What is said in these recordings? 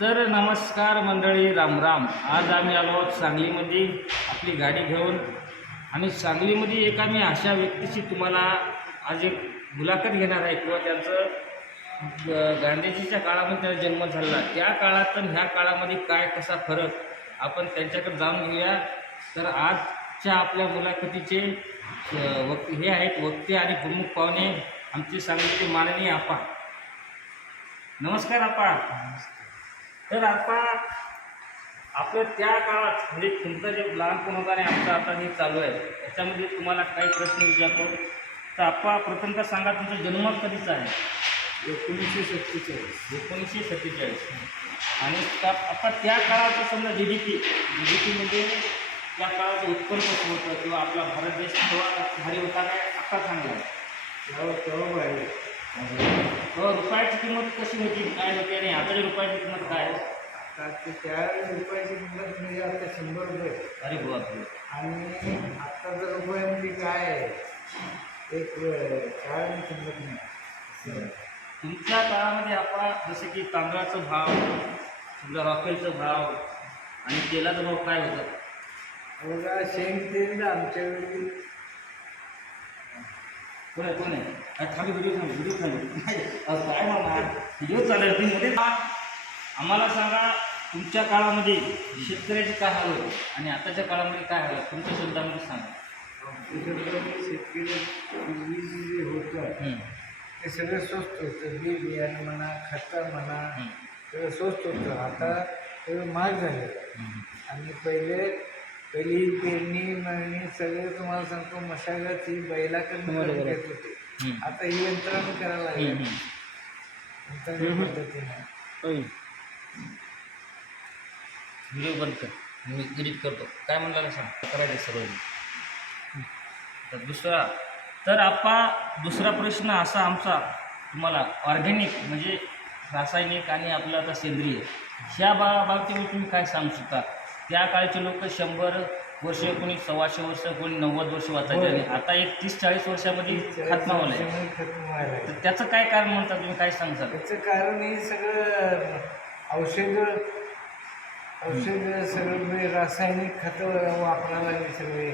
तर नमस्कार मंडळी रामराम आज आम्ही आलो आहोत सांगलीमध्ये आपली गाडी घेऊन. आणि सांगलीमध्ये एक आम्ही अशा व्यक्तीशी तुम्हाला आज एक मुलाखत घेणार आहे. किंवा त्यांचं ग- गांधीजीच्या काळामध्ये त्याचा जन्म झाला. त्या काळात तर ह्या काळामध्ये काय कसा फरक आपण त्यांच्याकडे जाऊन घेऊया. तर आजच्या आपल्या मुलाखतीचे वक् हे आहेत वक्ते आणि प्रमुख पाहुणे आमचे सांगलीचे माननीय आपा नमस्कार आपा तर आता आपलं त्या काळात म्हणजे तुमचं जे लहानपण होतं आणि आमचं आता जे चालू आहे त्याच्यामध्ये तुम्हाला काही प्रश्न विचारतो. तर आपण प्रथमतः सांगा तुमचा जन्म कधीचा आहे? एकोणीसशे सत्तेचाळीस. एकोणीसशे सत्तेचाळीस. आणि त्या आता त्या काळाचं समजा G D P G D P म्हणजे त्या काळाचं उत्पन्न कसं होतं किंवा आपला भारत देश तेव्हा भारी होता काय? आता चांगला आहे तेव्हा तेव्हा तेव्हा रुपयाची किंमत कशी होती? काय होती आणि आताच्या रुपयाची किंमत काय? ते त्या रुपयाची किंमत म्हणजे आता शंभर रुपये. अरे बापरे. आणि आत्ताचा रुपये म्हणजे काय? आहे एक काय किंमत नाही. तुमच्या काळामध्ये आपण जसं की तांदळाचं भाव समजा रॉकेलचं भाव आणि तेलाचा भाव काय होतं? बघा शेंग तेल आमच्या वेळी. कोण आहे कोण आहे? थांबी व्हिडिओ थांबी व्हिडिओ अहो, काय म्हणा व्हिडिओ चालेल तुम्ही मध्ये. आम्हाला सांगा तुमच्या काळामध्ये शेतकऱ्याचे काय हाल होते आणि आताच्या काळामध्ये काय हाल? तुमच्या शब्दामध्ये सांगा शेतकरी पूर्वी जे होतं ते सगळं स्वस्त होतं बी बियाणं म्हणा खतं म्हणा सगळं स्वस्त होतं आता सगळं महाग झालं. आणि पहिले पहिली पेरणी मळणी सगळं तुम्हाला सांगतो मशागत ही बैलाकडनं. घेत होते. आता ही यंत्रानं करायला लागली. पद्धतीने. व्हिडिओ बंद कर. मी एडिट करतो. काय म्हणला सांग? करायचं सर्व. तर दुसरा तर आपा दुसरा प्रश्न असा आमचा तुम्हाला ऑर्गॅनिक म्हणजे रासायनिक आणि आपलं आता सेंद्रिय ह्या बा बाबतीमध्ये तुम्ही काय सांगू शकता? त्या काळचे लोक शंभर वर्ष कोणी सव्वाशे वर्ष कोणी नव्वद वर्ष वाचायचे आणि आता एक तीस चाळीस वर्षामध्ये खात्मा व्हायला तर. त्याचं काय कारण म्हणता तुम्ही? काय सांगता त्याचं कारण हे सगळं औषध औषध सगळं म्हणजे रासायनिक खतं वापरायला लागले सगळे.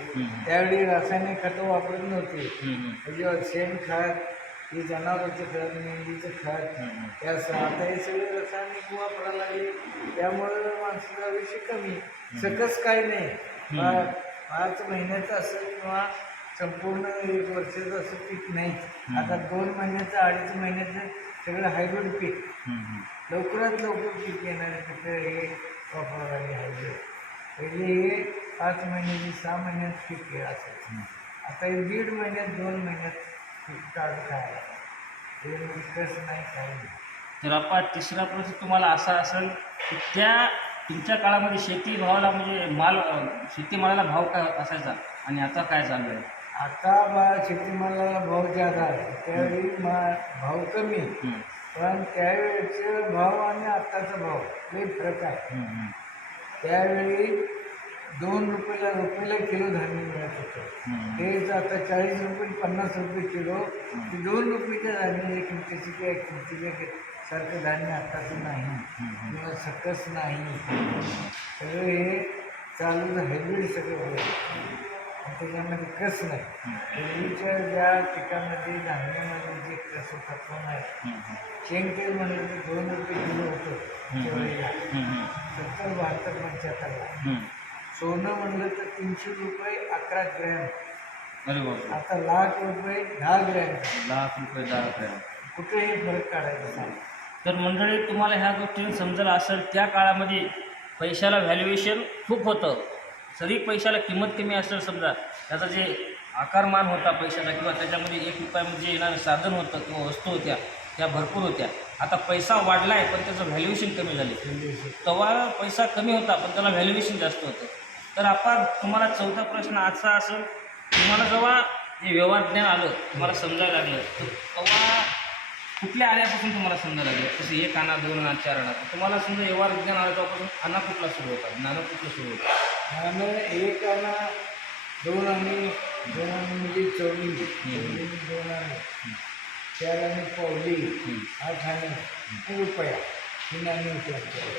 त्यावेळी रासायनिक खतं वापरत नव्हते. म्हणजे शेण खत हे जनावरांचं खत मेंढीचं खत. या स- आता हे सगळे रासायनिक वापरायला लागले. त्यामुळं माणसाचं आयुष्य कमी. सकस काही नाही. पा- पाच महिन्याचं असेल किंवा संपूर्ण एक वर्षाचं असं पीक नाही. आता दोन महिन्याचं अडीच महिन्याचं सगळं हायब्रिड पीक. लवकरात लवकर पीक येणारे पिकं हे वापरायला लागले हायब्रिड. पहिले हे पाच महिन्याची सहा महिन्यात पीक हे असायचं आता हे दीड महिन्यात दोन महिन्यात पीक काढून खायला. हे नाही काही नाही. तर आपण तिसरा प्रश्न तुम्हाला असा असेल की त्या तुमच्या काळामध्ये शेती भावाला म्हणजे माल शेतीमालाला भाव काय असायचा? आणि आता काय चालू आहे? आता बा शेतीमालाला भाव जादा आहे त्यावेळी मा भाव कमी. हं, पण त्यावेळेचं भाव आणि आत्ताचा भाव लई फरक आहे. हं, हं, त्यावेळी दोन रुपयाला रुपयाला किलो धान्य मिळत होतं. हं. तेच आता चाळीस रुपये पन्नास रुपये किलो दोन रुपयाच्या धान्य किमतीची किंवा किमतीच्या सारखं धान्य आत्ताचं नाही. किंवा सकस नाही. सगळं हे चालू हायब्रिड सगळं होईल. त्याच्यामध्ये कस नाही. पूर्वीच्या ज्या पिकामध्ये धान्यामध्ये जे कस होता तो नाही हं, हं, शेंग तेल म्हणलं तर दोन रुपये किलो होतं. त्यावेळेला हं, हं, सत्तर बहात्तर पंच्याहत्तरला हं. सोनं म्हणलं तर तीनशे रुपये अकरा ग्रॅम. आता लाख रुपये दहा ग्रॅम. लाख रुपये दहा रुपये कुठेही फरक काढायचा नाही. तर मंडळी तुम्हाला ह्या गोष्टी समजलं असेल त्या काळामध्ये पैशाला व्हॅल्युएशन खूप होतं. जरी पैशाला किंमत कमी असेल समजा त्याचा जे आकारमान होता पैशाचा किंवा त्याच्यामध्ये एक रुपयामध्ये म्हणजे येणारं साधन होतं किंवा वस्तू होत्या त्या भरपूर होत्या. आता पैसा वाढला आहे पण त्याचं व्हॅल्युएशन कमी झाले. तेव्हा पैसा कमी होता पण त्याला व्हॅल्युएशन जास्त होतं. तर आपण तुम्हाला चौथा प्रश्न असा असेल तुम्हाला जेव्हा हे व्यवहार ज्ञान आलं तुम्हाला समजायला लागलं तर तेव्हा कुठल्या आल्यापासून तुम्हाला समजायला लागेल? तसं एक आणा दोन आणा चार आणा तुम्हाला समजा व्यवहार विज्ञान आलं तेव्हापासून आणा कुठला सुरू होता? नाणं कुठलं सुरू होतं? आणि एक आणा दोन आणि दोन आणि म्हणजे चौली चवली म्हणजे दोन आणि चार आणि पावली. आठ आणि रुपया. ही नाणी होती आमच्याकडे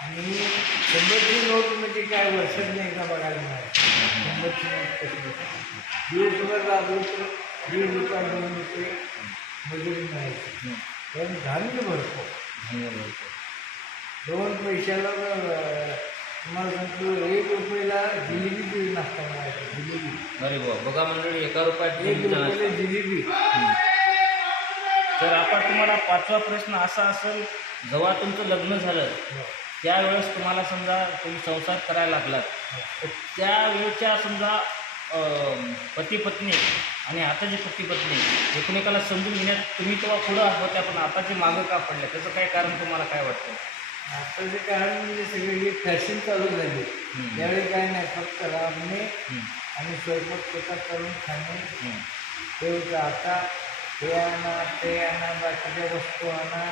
आणि शंभरची नोट म्हणजे काय? वर्षात नाही एकदा बघायला मिळाली. शंभरची नोट कशी होती? दिवसभर राबलो दीड रुपये दोन रुपये. मजुरी मिळायची पण धान्य भरपूर. दोन पैशाला तुम्हाला सांगतो एक रुपयाला जिलेबी नाश्ता मिळायचा जिलेबी. अरे बा बघा मंडळी एका रुपयात एक. रुपयाला जिलेबी. तर आपण तुम्हाला पाचवा प्रश्न असा असेल जेव्हा तुमचं लग्न झालं त्यावेळेस तुम्हाला समजा तुम्ही संसार करायला लागलात. तर त्यावेळेच्या समजा पती पत्नी आणि आताची पती पत्नी एकमेकाला समजून घेण्यात तुम्ही तेव्हा पुढं होत्या पण आताचे मागं का पडल्या त्याचं काय कारण तुम्हाला काय वाटतं? आताचे कारण म्हणजे सगळे हे फॅशन चालू झाली. त्यावेळी काय नाही फक्त राबणे आणि स्वयंपाक स्वतः करून खाणे. ते होतं आता. हे आणा ते आणा बाकीच्या वस्तू आणा.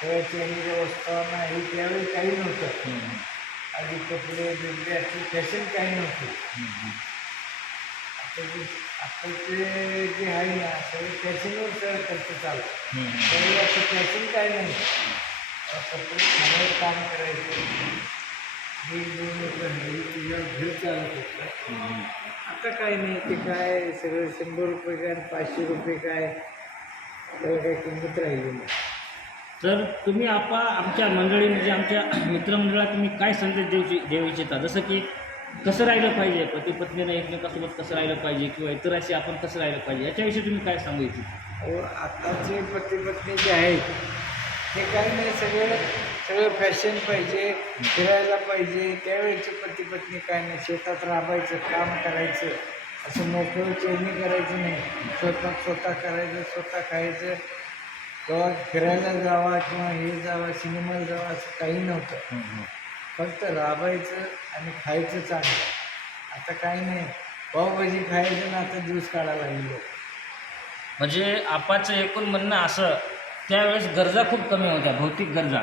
त्या चेनीच्या वस्तू आणा. हे त्यावेळी काही नव्हतं. आधी कपडे बिपडे अशी फॅशन काही नव्हती. हम्म, आता जे आहे ना सगळे फॅशनवर सगळं खर्च चालू त्यावेळी असं फॅशन काय नाही. काम करायचं. दीड दोन तुझ्या घर चालत होतं. आता काय नाही ते काय सगळं शंभर रुपये काय पाचशे रुपये काय त्याला काही किंमत राहिली नाही. तर तुम्ही आपा आमच्या मंडळी म्हणजे आमच्या मित्रमंडळात तुम्ही काय संदेश देऊ देऊ इच्छिता? जसं की कसं राहिलं पाहिजे? पती पत्नीनं एकमेकासोबत कसं राहिलं पाहिजे? किंवा इतराशी आपण कसं राहिलं पाहिजे? याच्याविषयी तुम्ही काय सांगू इच्छिता? अहो आताचे पती पत्नी जे आहेत ते काही नाही. सगळं सगळं फॅशन पाहिजे फिरायला पाहिजे. त्यावेळेचे पती पत्नी काय नाही. शेतात राबायचं काम करायचं. असं मोकळं चेनी करायचं नाही. स्वतः स्वतः करायचं स्वतः खायचं. किंवा फिरायला जावा किंवा हे जावा सिनेमाला जावा असं काही नव्हतं. फक्त राबायचं आणि खायचं चांगलं. आता काही नाही. पावभाजी खायचं ना आता दिवस काढायला लागलो. म्हणजे आपाचं एकूण म्हणणं असं त्यावेळेस गरजा खूप कमी होत्या भौतिक गरजा.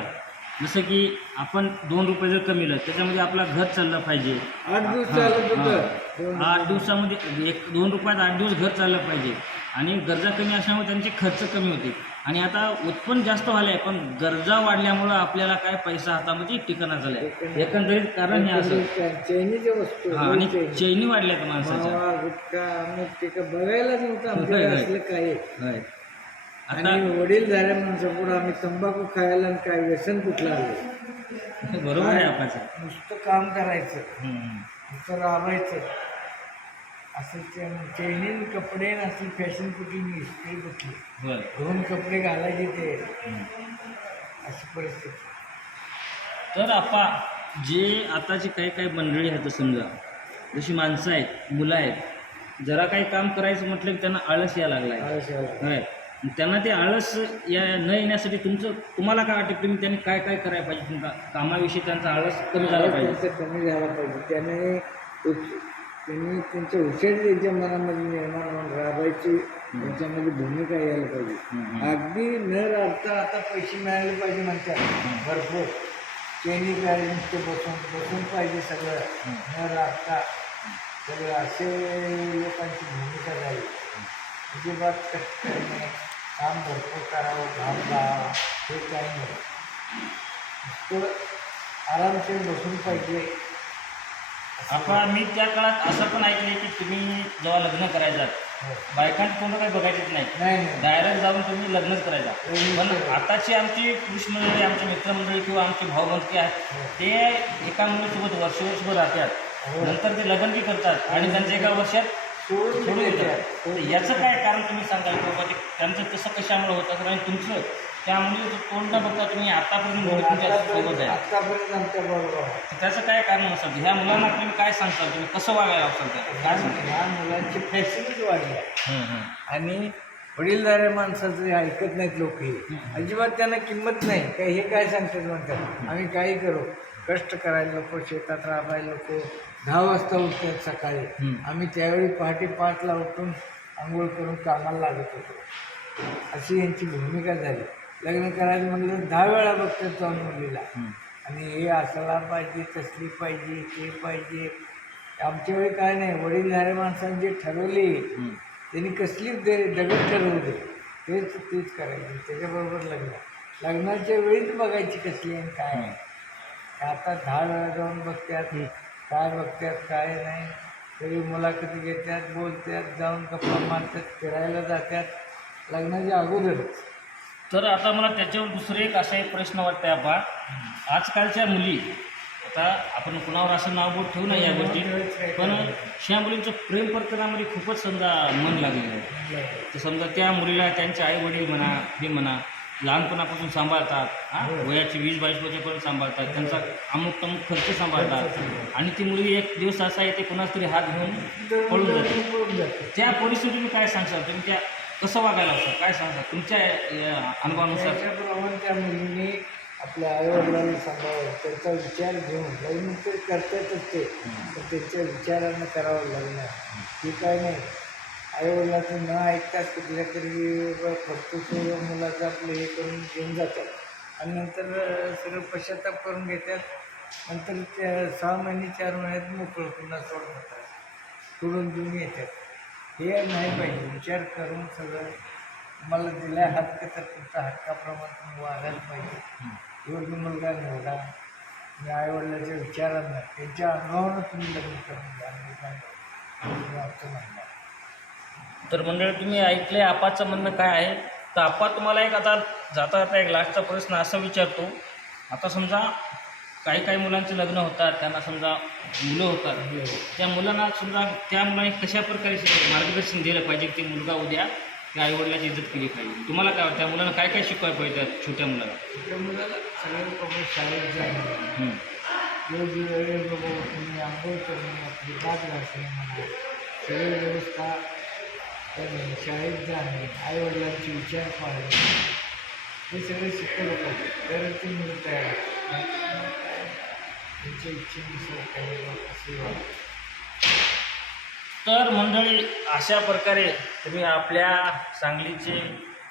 जसं की आपण दोन रुपये जर कमीलं त्याच्यामध्ये आपला घर चाललं पाहिजे. आठ दिवस चालत होतं. दोन आठ दिवसामध्ये एक दोन रुपयात आठ दिवस घर चाललं पाहिजे. आणि गरजा कमी असल्यामुळे त्यांचे खर्च कमी होते. आणि आता उत्पन्न जास्त झालं आहे पण गरजा वाढल्यामुळं आपल्याला काय पैसा हातामध्ये ठिकाणा झाला आहे एकंदरीत कारण हे असं चैनीच्या वस्तू हा, आणि चैनी. वाढल्यात माणसाच्या गुटखा अमुक ते का बघायला नव्हतं होय, आमच्याकडे होय. असलं काय होय. आणि आता वडील झाल्या माणसं पुढं आम्ही तंबाखू खायला आणि काय व्यसन कुठलं आलं बरोबर आहे आपाचं नुसतं काम करायचं हम्म. नुसतं राबायचं असं चे- चैनी आणि कपडे असली फॅशन कुठली इस्त्री कुठली दोन कपडे घालायचे ते. अशी परिस्थिती. तर आपा जे आताची काही काही मंडळी आहेत समजा जशी माणसं आहेत मुलं आहेत जरा काही काम करायचं म्हटलं की त्यांना आळस यायला लागला आहे त्यांना ते आळस या न येण्यासाठी तुमचं तुम्हाला काय वाटतं तुम्ही त्यांनी काय काय करायला पाहिजे? तुमचा कामाविषयी त्यांचा आळस कमी झाला पाहिजे. कमी झाला पाहिजे. त्याने त्यांनी त्यांच्या हुशारी त्यांच्या मनामध्ये निर्माण होऊन राबायची. त्यांच्यामध्ये भूमिका यायला पाहिजे. अगदी न राबता आता पैसे मिळाले पाहिजे म्हणतात. भरपूर. चेनी पाहिजे नुसते बसून बसून पाहिजे सगळं. न राबता सगळं असे लोकांची भूमिका झाली. अजिबात कष्ट नाही काम भरपूर करावं घाम गावं हे काही नाही. नुसतं आरामशीर बसून पाहिजे. आपण मी त्या काळात असं पण ऐकलंय की तुम्ही जेव्हा लग्न करायचा हो. बायकांचं कोणतं काही बघायचंच नाही डायरेक्ट जाऊन तुम्ही लग्नच करायचा लग्नच पण. आताची आमची पुरुष मंडळी आमची मित्रमंडळी किंवा आमची भावबंधकी आहेत हो. ते एका मुलीसोबत वर्ष वर्षभर राहतात हो. नंतर ते लग्न बी करतात आणि त्यांचं एका वर्षात सोडून तर याचं काय कारण तुम्ही सांगाल की बाबा ते त्यांचं तसं कशामुळे होतं आणि तुमचं त्यामुळे न बघता तुम्ही आतापर्यंत मुली तुमच्यासोबत आहे? आतापर्यंत आमच्या बरोबर आहे. तर त्याचं काय कारण असेल ह्या मुलांना तुम्ही काय सांगताल? तुम्ही कसं वागायला असाल त्या काय सांगताल? ह्या मुलांची फॅशनच वाढली आहे. हं, हं. आणि वडीलधाऱ्या माणसाचं हे ऐकत नाहीत लोक हे. अजिबात त्यांना किंमत नाही. काय हे काय सांगतात म्हणतात? आम्ही काही करू? कष्ट करायला नको शेतात राबायला नको. दहा वाजता उठतात सकाळी. आम्ही त्यावेळी पहाटे पाचला उठून आंघोळ करून कामाला लागत होतो. अशी यांची भूमिका झाली. लग्न करायचं म्हणलं दहा वेळा बघतात जाऊन मुलीला. आणि हे असला पाहिजे तसली पाहिजे ते पाहिजे. आमच्या वेळी काय नाही वडीलधाऱ्या माणसांनी जे ठरवले त्यांनी कसली दे दगड ठरवले तेच तेच करायचे. त्याच्याबरोबर लग्न. लग्नाच्या वेळीच बघायची कसली आणि काय. आहे. आता दहा वेळा जाऊन बघतात काय बघतात काय नाही. तरी मुलाखती घेतात बोलतात जाऊन गप्पा मारतात फिरायला जातात लग्नाच्या अगोदरच. तर आता मला त्याच्यावर दुसरे एक असा एक प्रश्न वाटतंय आपा आजकालच्या मुली आता आपण कुणावर असं नाव बोट ठेवू नये या गोष्टी पण ह्या मुलींचं प्रेम प्रकरणामध्ये खूपच समजा मन लागलेलं आहे. तर समजा त्या मुलीला त्यांचे आई वडील म्हणा हे म्हणा लहानपणापासून सांभाळतात वयाची वीस बावीस वर्षापर्यंत सांभाळतात त्यांचा अमुक तमुक खर्च सांभाळतात. आणि ती मुलगी एक दिवस असा येते कोणाच तरी हात घेऊन पळून जाते. त्या परिस्थितीत काय सांगशाल तुम्ही? त्या कसं वागायला असं काय सांगा तुमच्या अनुभवानुसार. त्याच्याप्रमाणे त्या मुलीने आपल्या आईवडिलांना सांगावं त्यांचा विचार घेऊन लग्न तर करतातच ते. पण त्यांच्या विचारानं करावं लग्न हे काय नाही. आईवडिलाचं न ऐकताच कुठल्या तरी फक्त मुलाचं आपलं हे करून घेऊन जातात. आणि नंतर सगळं पश्चाताप करून घेतात. नंतर त्या सहा महिने चार महिन्यात मोकळं पुन्हा सोडून जातात सोडून देऊन येतात. हे नाही पाहिजे. विचार करून सगळं तुम्हाला दिल्या हक्क तर तुमचा हक्काप्रमाणे तुम्ही वागायला पाहिजे. योग्य मुलगा निवडा. मी आईवडिलाच्या विचारांना त्यांच्या अंगावरनं तुम्ही लग्न करून द्या. मी आमचं म्हणणं आहे. तर मंडळ तुम्ही ऐकले आपाचं म्हणणं काय आहे? तर आपा तुम्हाला एक आता जाता जाता एक लास्टचा प्रश्न असा विचारतो. आता समजा काही काही मुलांचे लग्न होतात त्यांना समजा मुलं होतात. त्या मुलांना समजा त्या मुलाने कशा प्रकारे मार्गदर्शन दिलं पाहिजे की ते मुलगा उद्या त्या आईवडिलाची इज्जत केली पाहिजे. तुम्हाला काय वाटतं? त्या मुलांना काय काय शिकवायला पाहिजे त्या छोट्या मुलाला? शाळेत जाणे आंघोळ करणे आपली दात घासणे म्हणा सगळी व्यवस्था करणे शाळेत जाणे आईवडिलांचे विचार पाळणे हे सगळे शिकवलं पाहिजे. तरच ते मुलं तयार इच्छेनुसार असे तर मंडळी अशा प्रकारे तुम्ही आपल्या सांगलीचे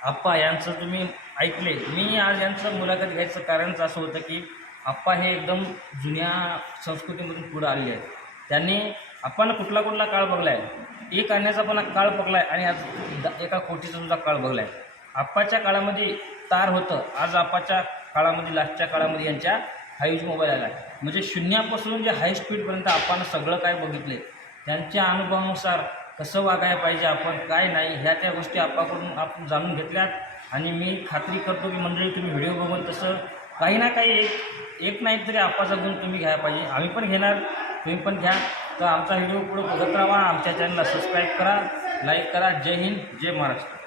आप्पा यांचं तुम्ही ऐकले. मी आज यांचं मुलाखत घ्यायचं कारणच असं होतं की आप्पा हे एकदम जुन्या संस्कृतीमधून पुढं आलेले आहेत. त्यांनी आपण कुठला कुठला काळ बघला आहे एक आणण्याचा पण काळ बघला आहे आणि आज एका कोटीचा सुद्धा काळ बघला आहे आप्पाच्या काळामध्ये तार होतं. आज आप्पाच्या काळामध्ये लास्टच्या काळामध्ये यांच्या हाय मोबाईल आला आहे म्हणजे शून्यापासून जे हाय स्पीडपर्यंत आपण सगळं काय बघितले त्यांच्या अनुभवानुसार कसं वागायला पाहिजे आपण काय नाही ह्या त्या गोष्टी आपाकडून आपण जाणून घेतल्यात. आणि मी खात्री करतो की मंडळी तुम्ही व्हिडिओ बघून तसं काही ना काही एक एक नाही तरी आपाचा गुण तुम्ही घ्यायला पाहिजे. आम्ही पण घेणार तुम्ही पण घ्या. तर आमचा व्हिडिओ पुढे बघत राहा. आमच्या चॅनलला सबस्क्राईब करा लाईक करा. जय हिंद जय महाराष्ट्र.